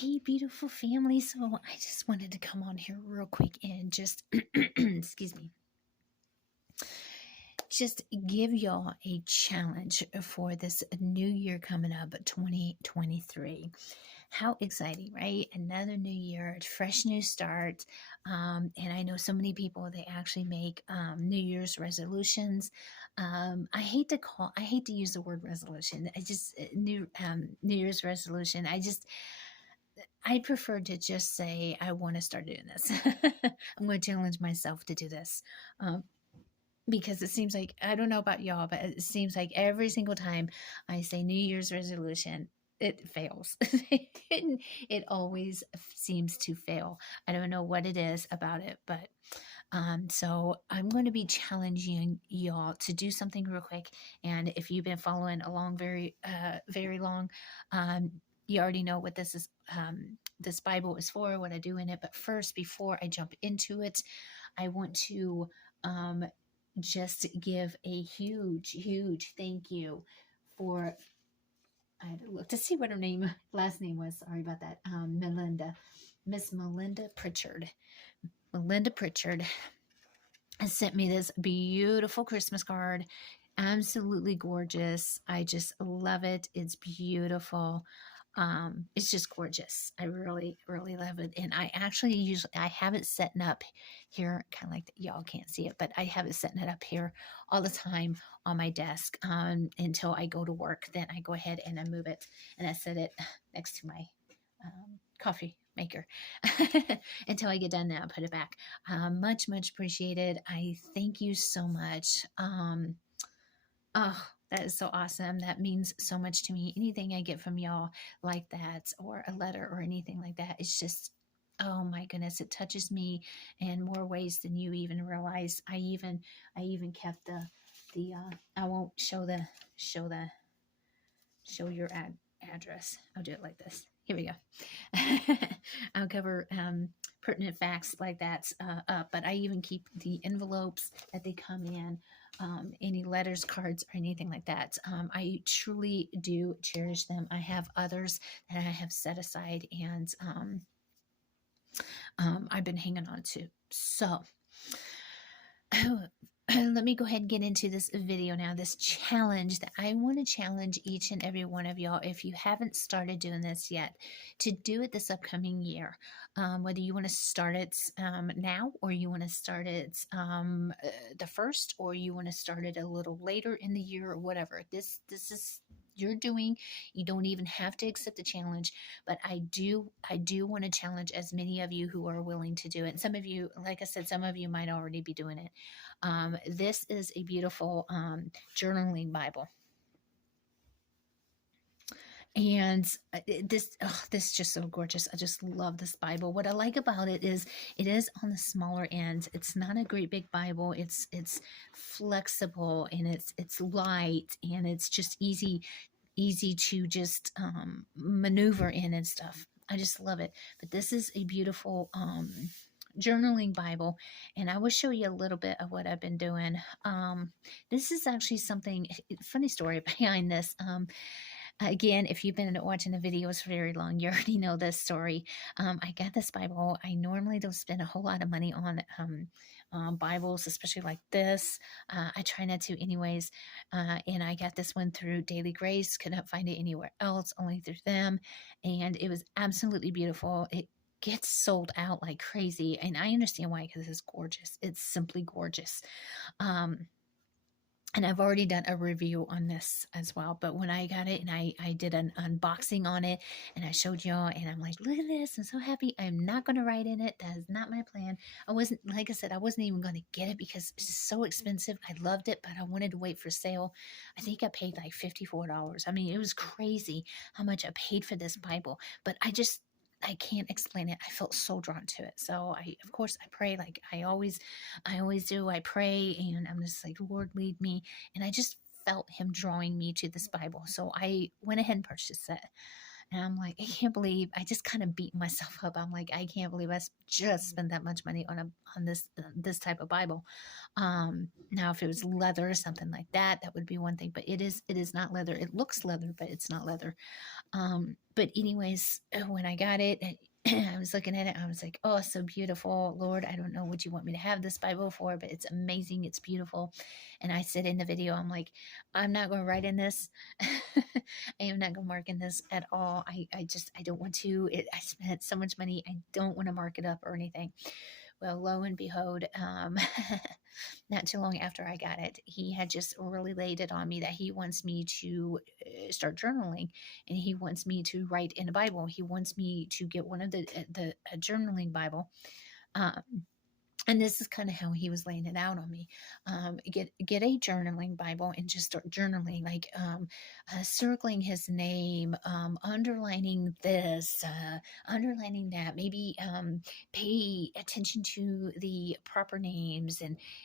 Hey, beautiful family. So I just wanted to come on here real quick and just, excuse me, just give y'all a challenge for this new year coming up, 2023. How exciting, right? Another new year, fresh new start. And I know so many people, they actually make New Year's resolutions. I hate to use the word resolution. New Year's resolution. I prefer to just say, I want to start doing this. I'm going to challenge myself to do this. Um, because it seems like, I don't know about y'all, but it seems like every single time I say New Year's resolution, it fails. It always seems to fail. I don't know what it is about it, but so I'm going to be challenging y'all to do something real quick. And if you've been following along very long, you already know what this is. This Bible is for, what I do in it. But first, before I jump into it, I want to um, just give a huge thank you for. I had to look to see what her last name was. Sorry about that. Miss Melinda Pritchard. Melinda Pritchard has sent me this beautiful Christmas card. Absolutely gorgeous. I just love it. It's beautiful. It's just gorgeous. I really love it. And I have it setting up here, kind of like y'all can't see it, but I have it setting it up here all the time on my desk until I go to work. Then I go ahead and I move it and I set it next to my coffee maker until I get done. Now put it back. Much appreciated. I thank you so much. Oh, that is so awesome. That means so much to me. Anything I get from y'all like that, or a letter or anything like that, it's just, oh my goodness, it touches me in more ways than you even realize. I even kept I won't show your address. I'll do it like this. Here we go. I'll cover pertinent facts like that up, but I even keep the envelopes that they come in, any letters, cards, or anything like that. I truly do cherish them. I have others that I have set aside, and I've been hanging on to. So, let me go ahead and get into this video now, this challenge that I want to challenge each and every one of y'all, if you haven't started doing this yet, to do it this upcoming year. Whether you want to start it now, or you want to start it the first, or you want to start it a little later in the year, or whatever. This is you're doing. You don't even have to accept the challenge, but I do want to challenge as many of you who are willing to do it. And some of you, like I said, some of you might already be doing it. This is a beautiful journaling Bible. And this is just so gorgeous. I just love this Bible. What I like about it is on the smaller end. It's not a great big Bible. It's flexible, and it's light, and it's just easy to just maneuver in and stuff. I just love it. But this is a beautiful journaling Bible, and I will show you a little bit of what I've been doing. This is actually something, funny story behind this. Again, if you've been watching the videos for very long, you already know this story. I got this Bible. I normally don't spend a whole lot of money on Bibles, especially like this. I try not to anyways. And I got this one through Daily Grace. Could not find it anywhere else, only through them. And it was absolutely beautiful. It gets sold out like crazy. And I understand why, because it's gorgeous. It's simply gorgeous. And I've already done a review on this as well. But when I got it and I did an unboxing on it, and I showed y'all, and I'm like, look at this. I'm so happy. I'm not going to write in it. That is not my plan. Like I said, I wasn't even going to get it because it's so expensive. I loved it, but I wanted to wait for sale. I think I paid like $54. I mean, it was crazy how much I paid for this Bible. But I can't explain it. I felt so drawn to it. So of course, I pray like I always do. I pray, and I'm just like, Lord, lead me. And I just felt him drawing me to this Bible. So I went ahead and purchased it. And I'm like, I can't believe I just kind of beat myself up. I'm like, I can't believe I just spent that much money on this type of Bible. Now if it was leather or something like that, that would be one thing. But it is not leather. It looks leather, but it's not leather. But anyways, when I got it, I was looking at it. I was like, oh, so beautiful. Lord, I don't know what you want me to have this Bible for, but it's amazing. It's beautiful. And I said in the video, I'm like, I'm not going to write in this. I am not going to mark in this at all. I don't want to. I spent so much money. I don't want to mark it up or anything. Well, lo and behold, not too long after I got it, he had just really laid it on me that he wants me to start journaling, and he wants me to write in the Bible. He wants me to get one of the journaling Bible. Um, and this is kind of how he was laying it out on me. Get a journaling Bible and just start journaling, like circling his name, underlining this, underlining that. Maybe pay attention to the proper names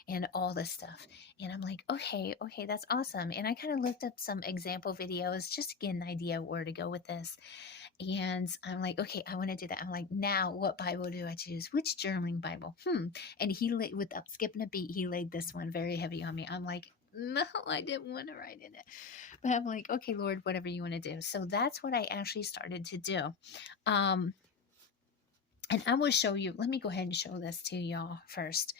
and all this stuff. And I'm like, okay, that's awesome. And I kind of looked up some example videos just to get an idea where to go with this. And I'm like, okay, I want to do that. I'm like, now what Bible do I choose? Which journaling Bible? And he laid, without skipping a beat, he laid this one very heavy on me. I'm like, no, I didn't want to write in it. But I'm like, okay, Lord, whatever you want to do. So that's what I actually started to do. And I will show you, let me go ahead and show this to y'all first.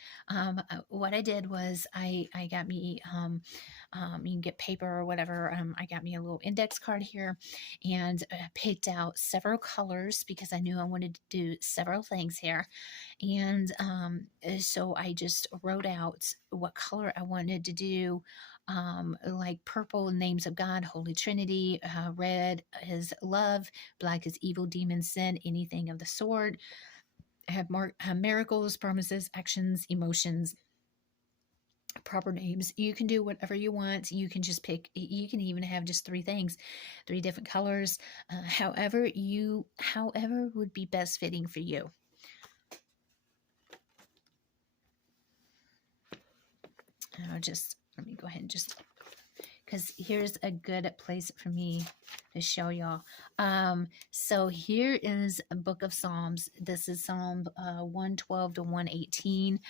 What I did was I got me, you can get paper or whatever. I got me a little index card here and picked out several colors because I knew I wanted to do several things here. And so I just wrote out what color I wanted to do. Like purple, names of God, Holy Trinity, red is love, black is evil, demon, sin, anything of the sort. I have miracles, promises, actions, emotions, proper names. You can do whatever you want. You can just pick, you can even have just three things, three different colors, however would be best fitting for you. And let me go ahead and just, because here's a good place for me to show y'all. So here is a book of Psalms. This is Psalm 112 to 118.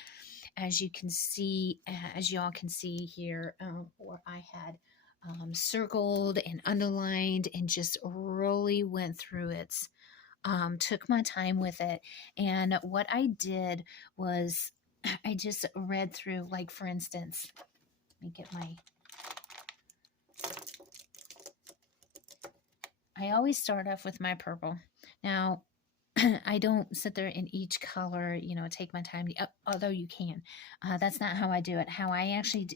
As you can see, as y'all can see here, where I had circled and underlined and just really went through it. Took my time with it. And what I did was I just read through, like, for instance, let me get my, I always start off with my purple. Now, I don't sit there in each color, take my time. Although you can, that's not how I do it. How I actually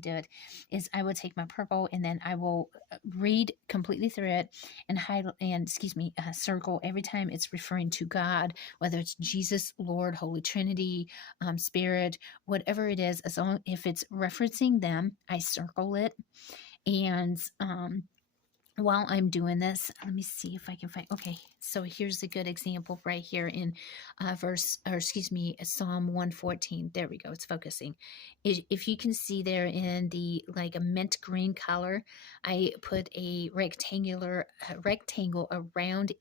do it is I would take my purple and then I will read completely through it and circle every time it's referring to God, whether it's Jesus, Lord, Holy Trinity, Spirit, whatever it is. As long if it's referencing them, I circle it. And while I'm doing this, let me see if I can find, okay, so here's a good example right here in Psalm 114. There we go, it's focusing. If you can see there in the, like, a mint green color, I put a rectangle around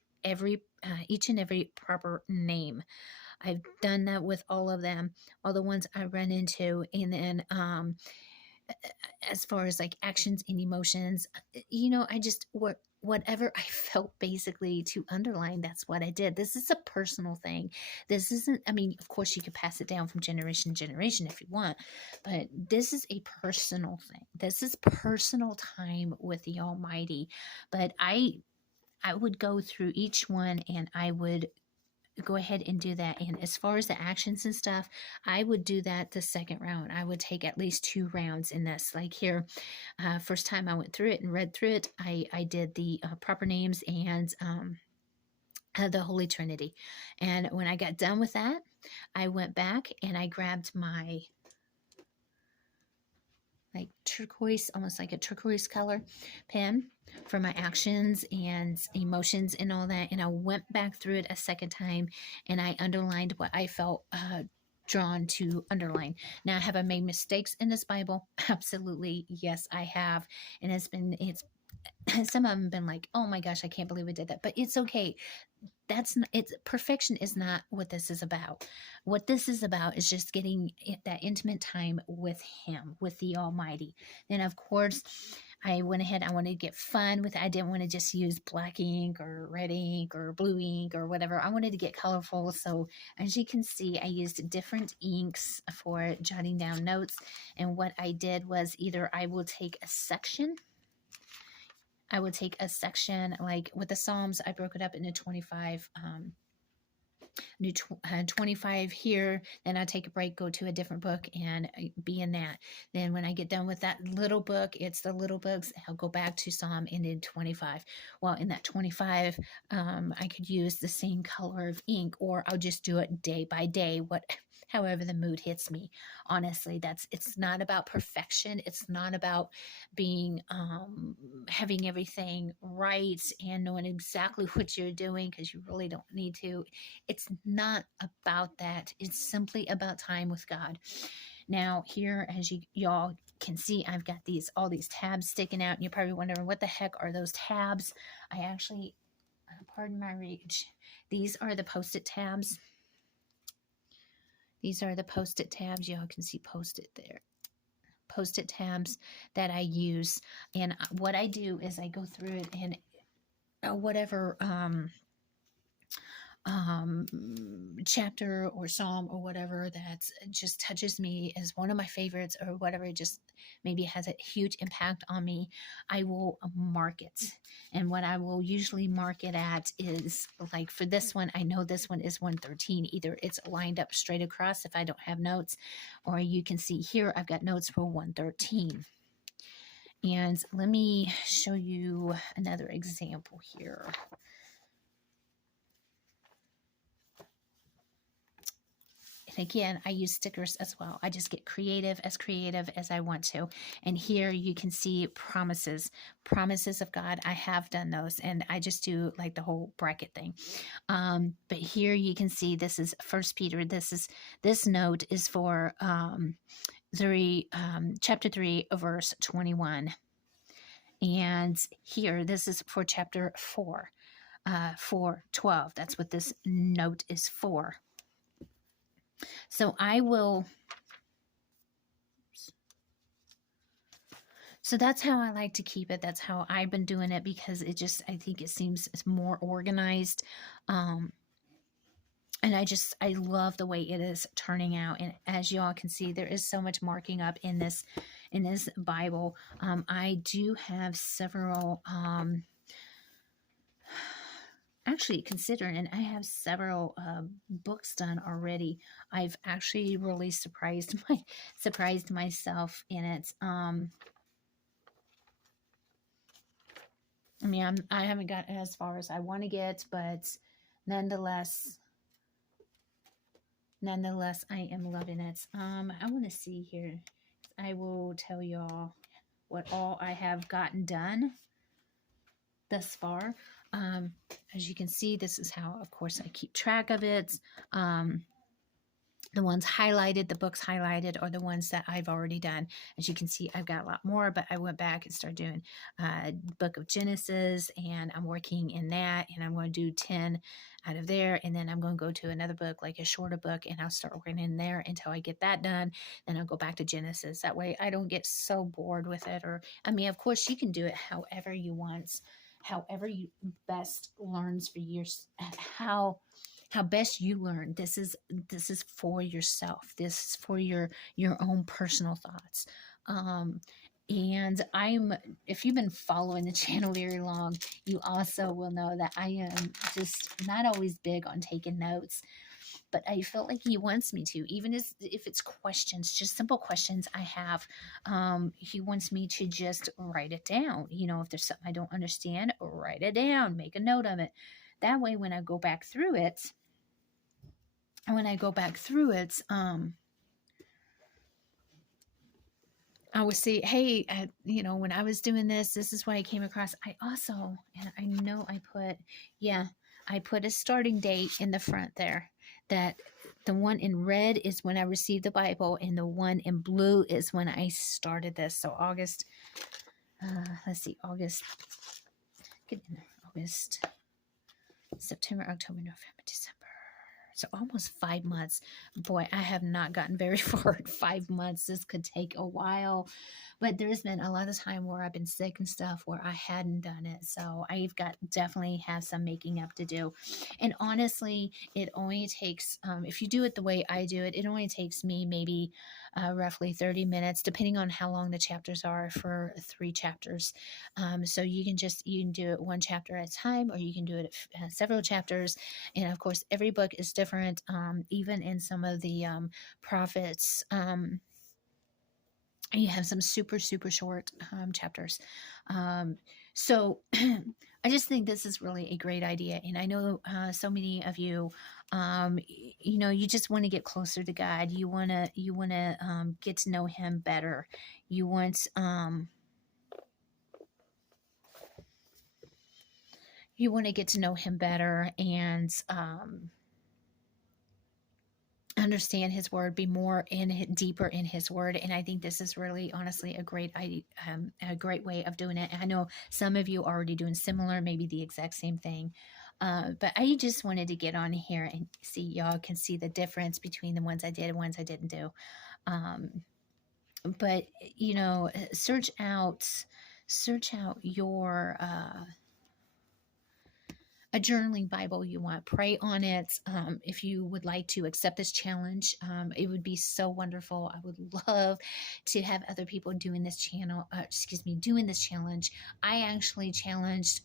each and every proper name. I've done that with all of them, all the ones I run into. And then as far as like actions and emotions, I just whatever I felt basically to underline, that's what I did. This is a personal thing. This isn't, I mean, of course you could pass it down from generation to generation if you want, but this is a personal thing. This is personal time with the Almighty. But I would go through each one and I would go ahead and do that. And as far as the actions and stuff, I would do that the second round. I would take at least 2 rounds in this. Like here, first time I went through it and read through it, I did the proper names and the Holy Trinity. And when I got done with that, I went back and I grabbed my like turquoise, almost like a turquoise color pen for my actions and emotions and all that. And I went back through it a second time and I underlined what I felt drawn to underline. Now, have I made mistakes in this Bible? Absolutely. Yes, I have. And it's some of them been like, oh my gosh, I can't believe I did that. But it's okay. That's not, it's perfection is not what this is about. What this is about is just getting that intimate time with him, with the Almighty. Then of course I went ahead, I wanted to get fun with it. I didn't want to just use black ink or red ink or blue ink or whatever. I wanted to get colorful. So as you can see, I used different inks for jotting down notes. And what I did was either I will take a section, like with the Psalms, I broke it up into 25, 25 here, then I take a break, go to a different book and be in that. Then when I get done with that little book, it's the little books, I'll go back to Psalm and in 25. Well, in that 25, I could use the same color of ink, or I'll just do it day by day, however the mood hits me. Honestly, it's not about perfection. It's not about being having everything right and knowing exactly what you're doing, because you really don't need to. It's not about that. It's simply about time with God. Now here, as y'all can see, I've got all these tabs sticking out, and you're probably wondering, what the heck are those tabs? I actually, pardon my reach, these are the post-it tabs. These are the post-it tabs. Y'all can see post-it there. Post-it tabs that I use. And what I do is I go through it, and whatever chapter or psalm or whatever that just touches me as one of my favorites, or whatever just maybe has a huge impact on me, I will mark it. And what I will usually mark it at is, like for this one, I know this one is 113. Either it's lined up straight across if I don't have notes, or you can see here I've got notes for 113. And let me show you another example here. And again, I use stickers as well. I just get creative as I want to. And here you can see promises of God. I have done those, and I just do like the whole bracket thing. But here you can see this is 1 Peter. This note is for chapter 3, verse 21. And here, this is for chapter 4, 4:12. That's what this note is for. So so that's how I like to keep it. That's how I've been doing it, because I think it seems more organized. And I love the way it is turning out. And as y'all can see, there is so much marking up in this Bible. I do have several, actually considering, and I have several books done already. I've actually really surprised myself in it. I mean, I haven't gotten as far as I want to get, but nonetheless, I am loving it. I want to see here. I will tell y'all what all I have gotten done thus far. As you can see, this is how, of course, I keep track of it. The ones highlighted, the books highlighted, are the ones that I've already done. As you can see, I've got a lot more, but I went back and started doing book of Genesis, and I'm working in that, and I'm going to do 10 out of there, and then I'm going to go to another book, like a shorter book, and I'll start working in there until I get that done. Then I'll go back to Genesis. That way I don't get so bored with it. Or, I mean, of course, you can do it however you want, however you best learns for your, how best you learn. This is for yourself. This is for your own personal thoughts. And if you've been following the channel very long, you also will know that I am just not always big on taking notes, but I felt like he wants me to, even if it's questions, just simple questions I have. He wants me to just write it down. You know, if there's something I don't understand, write it down, make a note of it. That way, when I go back through it, I would say, hey, when I was doing this is what I came across. I also, and I know I put a starting date in the front there, that the one in red is when I received the Bible, and the one in blue is when I started this. So August let's see, August, get in there, August, September, October, November, December. So almost 5 months. Boy, I have not gotten very far in 5 months. This could take a while, but there's been a lot of time where I've been sick and stuff where I hadn't done it. So I've got definitely have some making up to do. And honestly, it only takes, if you do it the way I do it, it only takes me maybe roughly 30 minutes, depending on how long the chapters are for 3 chapters. So you can do it one chapter at a time, or you can do it several chapters. And of course, every book is different. Even in some of the prophets, you have some super super short chapters. So I just think this is really a great idea, and I know so many of you, you just want to get closer to God. You want to get to know Him better. You want you want to get to know Him better, and understand His word, be more deeper in His word. And I think this is really honestly a great way of doing it. And I know some of you are already doing similar, maybe the exact same thing. But I just wanted to get on here and see, y'all can see the difference between the ones I did and ones I didn't do. But search out your a journaling Bible you want. Pray on it. If you would like to accept this challenge, it would be so wonderful. I would love to have other people doing this doing this challenge. I actually challenged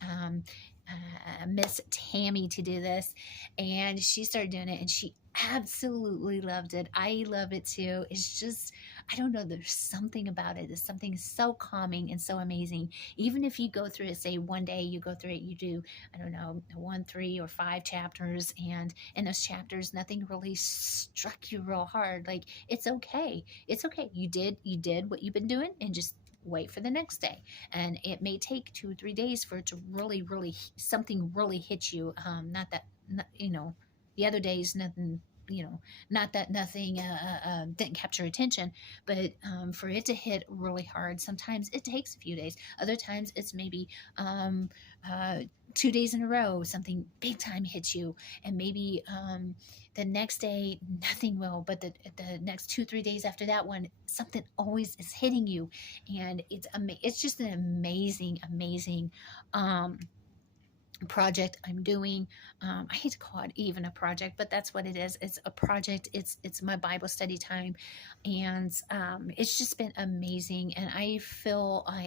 Miss Tammy to do this, and she started doing it, and she absolutely loved it. I love it too. It's just, I don't know, there's something about it. There's something so calming and so amazing. Even if you go through it, say one day you go through it, you do, I don't know, 1, 3, or 5 chapters, and in those chapters nothing really struck you real hard. Like, it's okay. It's okay. You did what you've been doing, and just wait for the next day. And it may take 2 or 3 days for it to really something really hit you. Not that, the other days nothing, not that nothing didn't capture attention, but for it to hit really hard, sometimes it takes a few days. Other times it's maybe 2 days in a row something big time hits you, and maybe the next day nothing will, but the next 2-3 days after that one, something always is hitting you. And it's just an amazing project I'm doing. I hate to call it even a project, but that's what it is. It's a project. It's my Bible study time, and it's just been amazing. And I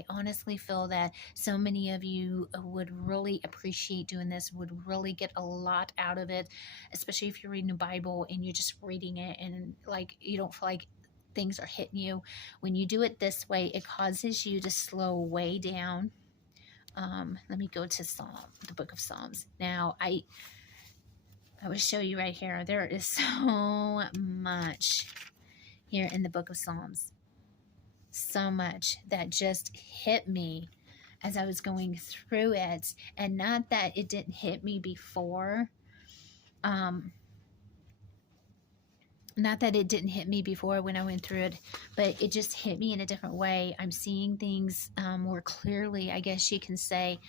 honestly feel that so many of you would really appreciate doing this, would really get a lot out of it, especially if you're reading the Bible and you're just reading it and like you don't feel like things are hitting you. When you do it this way, it causes you to slow way down. Let me go to the book of Psalms. Now, I will show you right here. There is so much here in the book of Psalms. So much that just hit me as I was going through it. And not that it didn't hit me before. Not that it didn't hit me before when I went through it, but it just hit me in a different way. I'm seeing things more clearly, I guess you can say.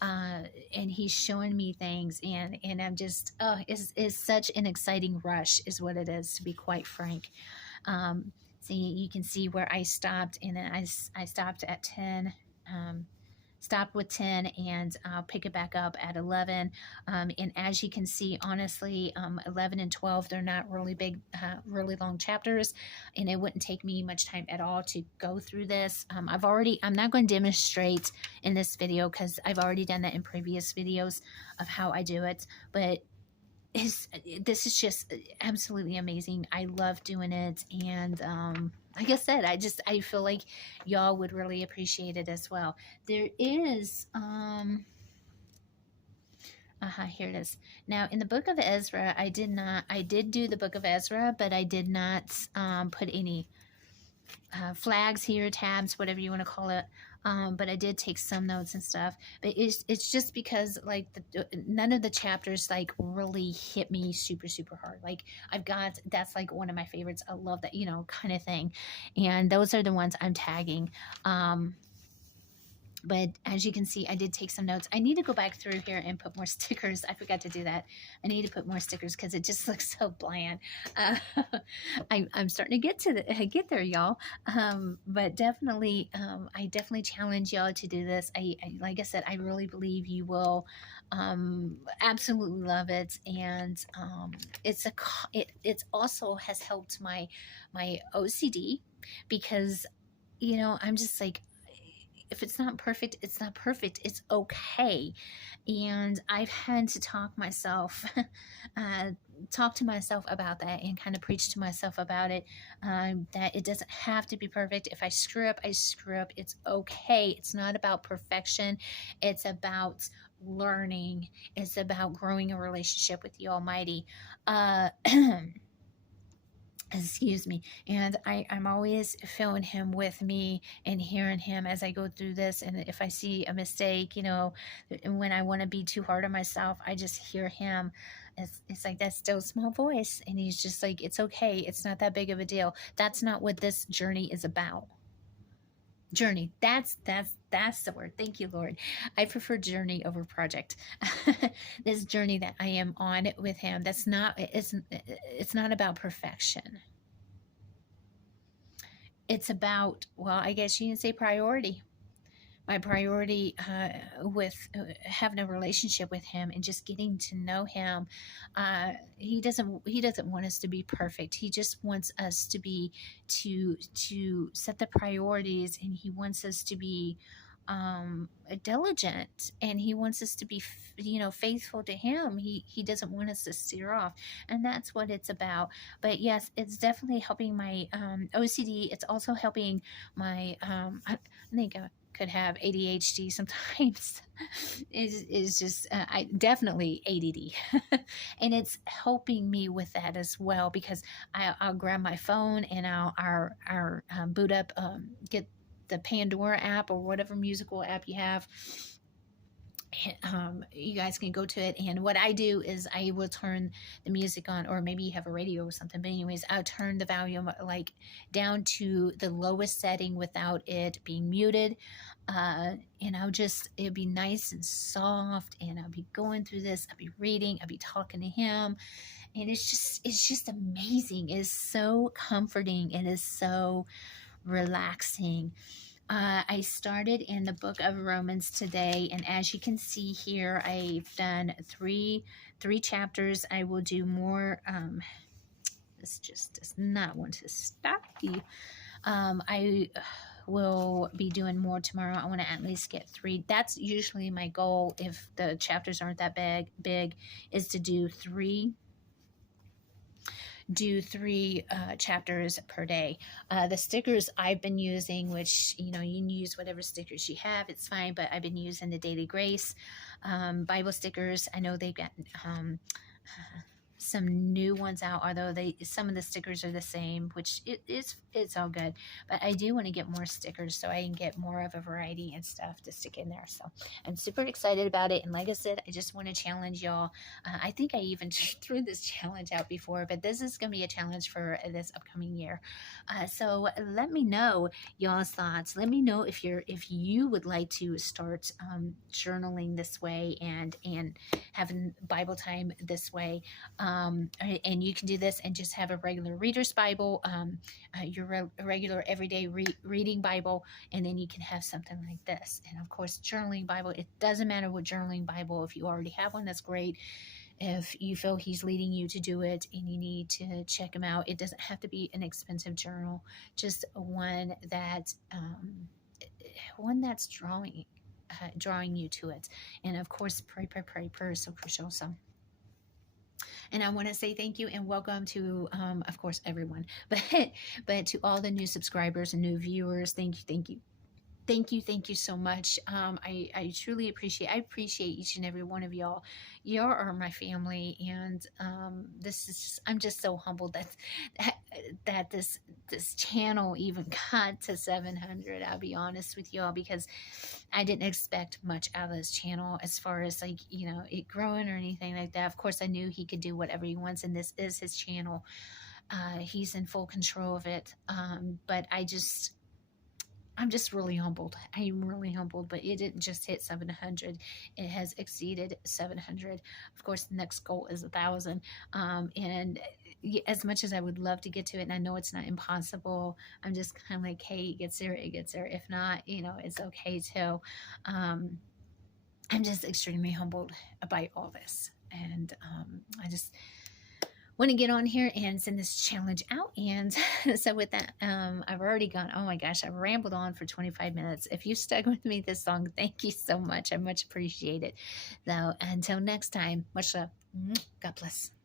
And he's showing me things, and I'm just, it's such an exciting rush is what it is, to be quite frank. See, you can see where I stopped, and then I stopped at 10. Stopped with 10, and I'll pick it back up at 11. And as you can see, honestly, 11 and 12, they're not really big, really long chapters, and it wouldn't take me much time at all to go through this. I'm not going to demonstrate in this video because I've already done that in previous videos of how I do it, but this is just absolutely amazing. I love doing it, and like I said, I feel like y'all would really appreciate it as well. There is here it is. Now, in the book of Ezra, I did do the book of Ezra, but I did not put any flags here, tabs, whatever you want to call it. But I did take some notes and stuff. But it's just because like none of the chapters like really hit me super super hard. Like that's like one of my favorites. I love that, kind of thing. And those are the ones I'm tagging. But as you can see, I did take some notes. I need to go back through here and put more stickers. I forgot to do that. I need to put more stickers because it just looks so bland. Uh, I'm starting to get there, y'all. But definitely, I definitely challenge y'all to do this. Like I said, I really believe you will absolutely love it, and it's also has helped my OCD, because I'm just like, if it's not perfect, it's not perfect. It's okay. And I've had to uh, talk to myself about that, and kind of preach to myself about it, that it doesn't have to be perfect. If I screw up, I screw up. It's okay. It's not about perfection. It's about learning. It's about growing a relationship with the Almighty. Uh, excuse me. And I'm always feeling him with me and hearing him as I go through this. And if I see a mistake, and when I want to be too hard on myself, I just hear him. It's like that still small voice, and he's just like, it's okay, it's not that big of a deal. That's not what this journey is about. Journey, that's the word. Thank you, Lord. I prefer journey over project. This journey that I am on with him, it's not about perfection. It's about, well, I guess you can say priority. My priority with having a relationship with him and just getting to know him. He doesn't want us to be perfect. He just wants us to set the priorities, and he wants us to be diligent, and he wants us to be faithful to him. He doesn't want us to steer off, and that's what it's about. But yes, it's definitely helping my OCD. It's also helping my I think could have ADHD sometimes. Is just I definitely ADD, and it's helping me with that as well, because I'll grab my phone and I'll boot up, get the Pandora app or whatever musical app you have. You guys can go to it, and what I do is I will turn the music on, or maybe you have a radio or something, but anyways, I'll turn the volume like down to the lowest setting without it being muted. And it'll be nice and soft, and I'll be going through this, I'll be reading, I'll be talking to him, and it's just amazing. It is so comforting. It is so relaxing. I started in the book of Romans today, and as you can see here, I've done three chapters. I will do more. This just does not want to stop you. I will be doing more tomorrow. I want to at least get 3. That's usually my goal, if the chapters aren't that big, is to do 3 chapters per day. The stickers I've been using, which you can use whatever stickers you have, it's fine, but I've been using the Daily Grace Bible stickers. I know they've got some new ones out, although some of the stickers are the same, which it's all good. But I do want to get more stickers so I can get more of a variety and stuff to stick in there. So I'm super excited about it. And like I said, I just want to challenge y'all. I think I even threw this challenge out before, but this is going to be a challenge for this upcoming year. So let me know y'all's thoughts. Let me know if you would like to start journaling this way, and having Bible time this way. And you can do this and just have a regular reader's Bible, your regular everyday reading Bible, and then you can have something like this. And of course, journaling Bible, it doesn't matter what journaling Bible. If you already have one, that's great. If you feel he's leading you to do it and you need to check him out, it doesn't have to be an expensive journal, just one that's drawing you to it. And of course, prayer is so crucial. So, and I want to say thank you and welcome to, of course, everyone, but to all the new subscribers and new viewers, thank you. Thank you so much. I truly appreciate each and every one of y'all. You are my family, and I'm just so humbled that this channel even got to 700. I'll be honest with y'all, because I didn't expect much out of this channel as far as it growing or anything like that. Of course, I knew he could do whatever he wants, and this is his channel. He's in full control of it. But I'm just really humbled. I'm really humbled, but it didn't just hit 700. It has exceeded 700. Of course, the next goal is 1,000. And as much as I would love to get to it, and I know it's not impossible, I'm just kind of like, hey, it gets there, it gets there. If not, it's okay too. Um, I'm just extremely humbled by all this. And I just want to get on here and send this challenge out. And so with that, I've already gone, oh my gosh, I've rambled on for 25 minutes. If you stuck with me this long, thank you so much. I much appreciate it. So until next time, much love. God bless.